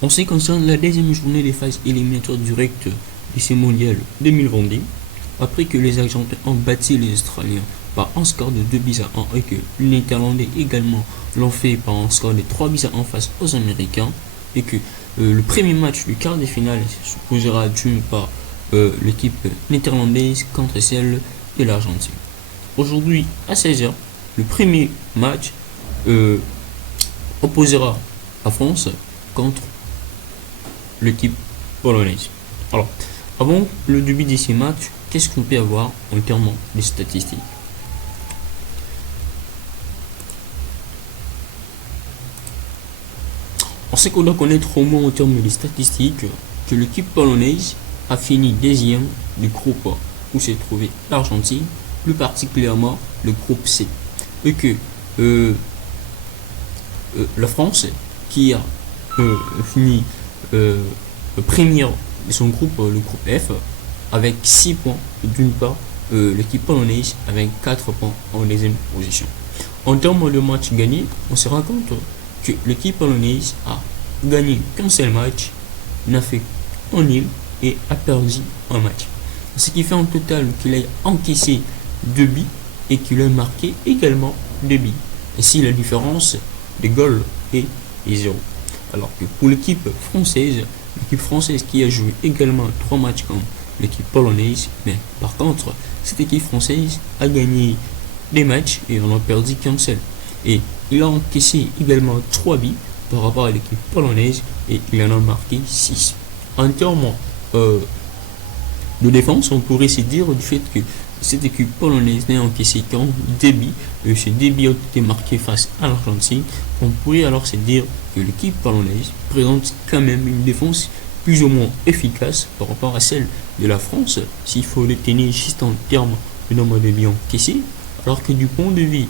En ce qui concerne la deuxième journée des phases éliminatoires directes de ce mondial 2022, après que les Argentins ont battu les Australiens par un score de 2 buts à 1 et que les Néerlandais également l'ont fait par un score de 3 buts à 1 face aux Américains, et que le premier match du quart de finale s'opposera d'une part l'équipe néerlandaise contre celle de l'Argentine. Aujourd'hui à 16h, le premier match opposera la France contre l'équipe polonaise. Alors, avant le début de ces matchs, qu'est-ce qu'on peut avoir en termes de statistiques? On sait qu'on doit connaître au moins en termes de statistiques que l'équipe polonaise a fini deuxième du groupe où s'est trouvé l'Argentine, plus particulièrement le groupe C, et que la France, qui a fini première de son groupe, le groupe F, avec 6 points, d'une part, l'équipe polonaise avec 4 points en deuxième position. En termes de matchs gagnés, on se rend compte que l'équipe polonaise a gagné qu'un seul match, n'a fait un nul et a perdu un match. Ce qui fait en total qu'il a encaissé 2 buts et qu'il a marqué également 2 buts. Ainsi, la différence de goals est 0. Alors que pour l'équipe française qui a joué également 3 matchs comme l'équipe polonaise, mais par contre, cette équipe française a gagné des matchs et on a perdu qu'un seul. Et il a encaissé également 3 buts par rapport à l'équipe polonaise et il en a marqué 6. En termes de défense, on pourrait se dire du fait que cette équipe polonaise n'a encaissé qu'un débit, et ce débit a été marqué face à l'Argentine. On pourrait alors se dire que l'équipe polonaise présente quand même une défense plus ou moins efficace par rapport à celle de la France, s'il faut le tenir juste en termes de nombre de buts encaissés, alors que du point de vue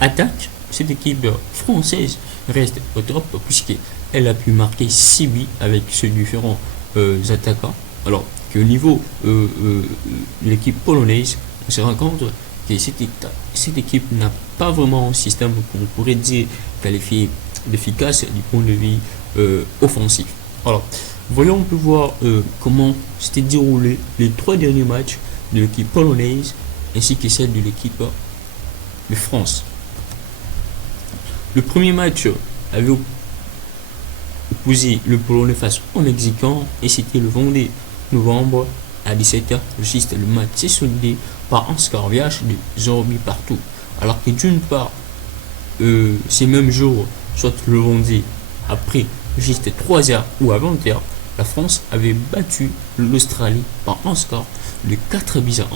attaque, cette équipe française reste au top puisqu'elle a pu marquer 6 buts avec ses différents attaquants. Alors qu'au niveau de l'équipe polonaise, on se rend compte que cette équipe n'a pas vraiment un système qu'on pourrait dire qualifié d'efficace du point de vue offensif. Alors, voyons, on peut voir comment s'étaient déroulés les 3 derniers matchs de l'équipe polonaise ainsi que celle de l'équipe de France. Le premier match avait opposé le Polonais face au Mexicain et c'était le 22 novembre à 17h. Juste le match s'est soldé par un score VH de 0 buts partout. Alors que d'une part, ces mêmes jours, soit le vendredi après juste 3h ou à 20h, la France avait battu l'Australie par un score de 4 buts à 1.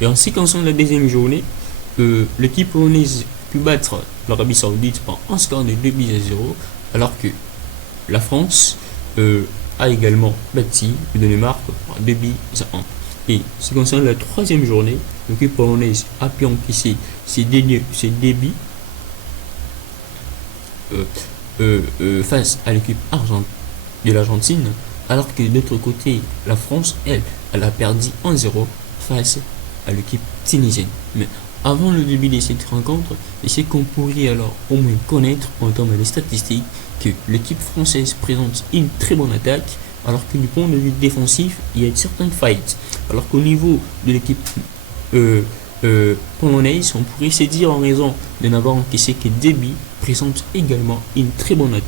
Et en ce qui concerne la deuxième journée, l'équipe polonaise pu battre l'Arabie Saoudite par un score de 2 buts à 0, alors que la France a également battu le Danemark par 2 buts à 1. Et ce qui concerne la troisième journée, l'équipe polonaise a pu encaisser ses débuts face à l'équipe de l'Argentine, alors que de l'autre côté, la France, elle a perdu 1-0 face à l'équipe tunisienne. Mais avant le début de cette rencontre, c'est qu'on pourrait alors au moins connaître en termes de statistiques que l'équipe française présente une très bonne attaque, alors que du point de vue défensif, il y a certaines failles. Alors qu'au niveau de l'équipe polonaise, on pourrait se dire en raison de n'avoir encaissé que 2 buts, présente également une très bonne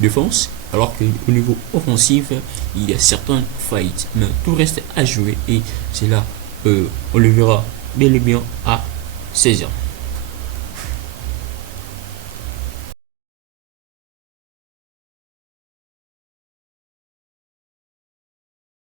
défense, alors qu'au niveau offensif, il y a certaines failles. Mais tout reste à jouer et c'est là, on le verra bel et bien à 16h.